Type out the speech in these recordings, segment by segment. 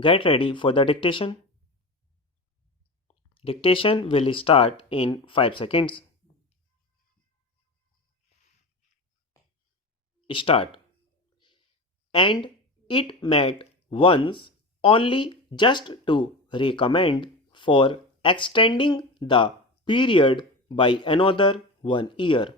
Get ready for the dictation. Dictation will start in 5 seconds. Start. And it met once only just to recommend for extending the period by another 1 year.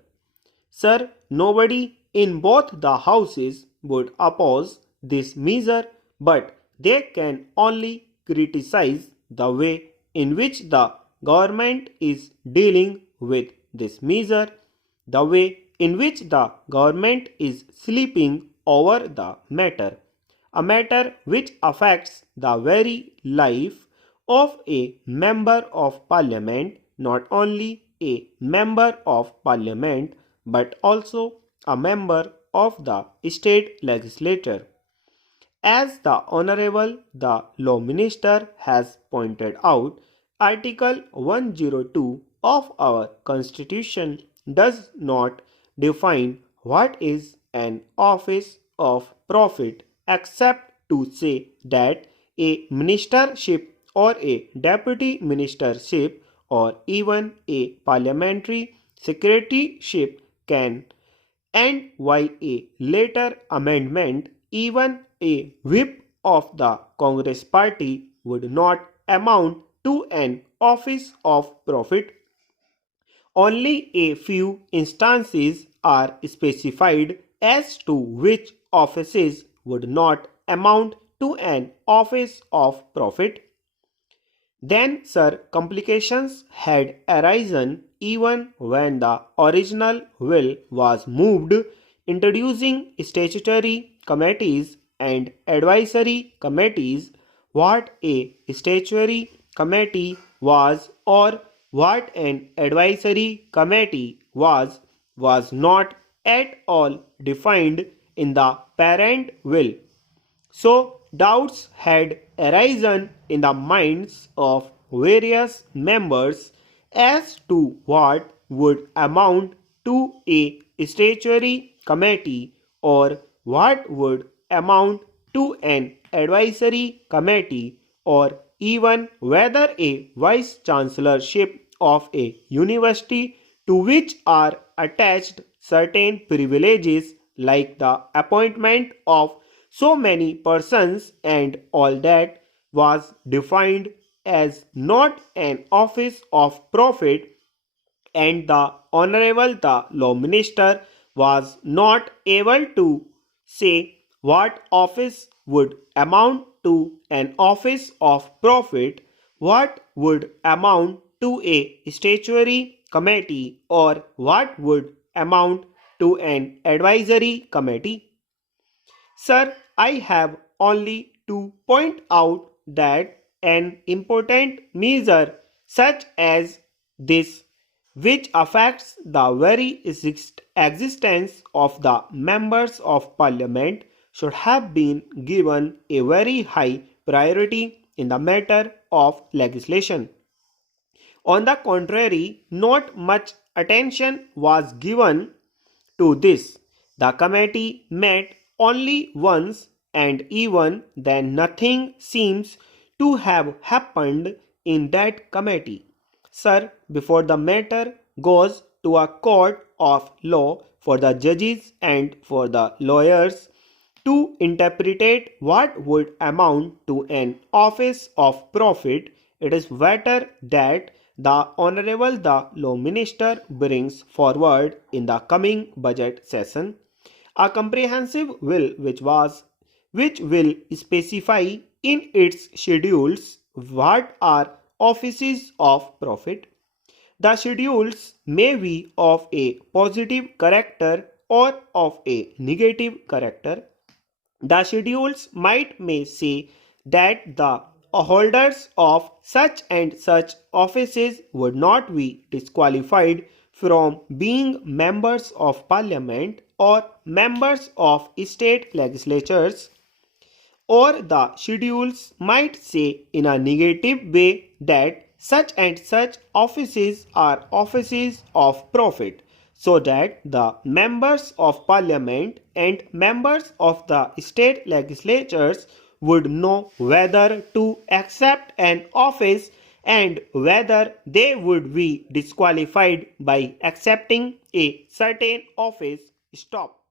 Sir, nobody in both the houses would oppose this measure, but they can only criticize the way in which the government is dealing with this measure, the way in which the government is sleeping over the matter, a matter which affects the very life of a member of parliament, not only a member of parliament but also a member of the state legislature. As the Honorable the Law Minister has pointed out, Article 102 of our Constitution does not define what is an office of profit except to say that a ministership or a deputy ministership or even a parliamentary secretaryship can, and while a later amendment, even a whip of the Congress party, would not amount to an office of profit. Only a few instances are specified as to which offices would not amount to an office of profit. Then, sir, complications had arisen even when the original will was moved, introducing statutory committees and advisory committees. What a statutory committee was or what an advisory committee was not at all defined in the parent will. So, doubts had arisen in the minds of various members as to what would amount to a statutory committee or what would amount to an advisory committee, or even whether a vice chancellorship of a university to which are attached certain privileges like the appointment of so many persons and all that was defined as not an office of profit, and the Honorable the Law Minister was not able to say what office would amount to an office of profit, what would amount to a statutory committee, or what would amount to an advisory committee. Sir, I have only to point out that an important measure such as this, which affects the very existence of the members of parliament, should have been given a very high priority in the matter of legislation. On the contrary, not much attention was given to this. The committee met only once, and even then nothing seems to have happened in that committee. Sir, before the matter goes to a court of law for the judges and for the lawyers to interpret what would amount to an office of profit, it is better that the Honorable the Law Minister brings forward in the coming budget session a comprehensive will which will specify in its schedules what are offices of profit. The schedules may be of a positive character or of a negative character. The schedules may say that the holders of such and such offices would not be disqualified from being members of parliament or members of state legislatures, or the schedules might say in a negative way that such and such offices are offices of profit, so that the members of parliament and members of the state legislatures would know whether to accept an office and whether they would be disqualified by accepting a certain office. Stop.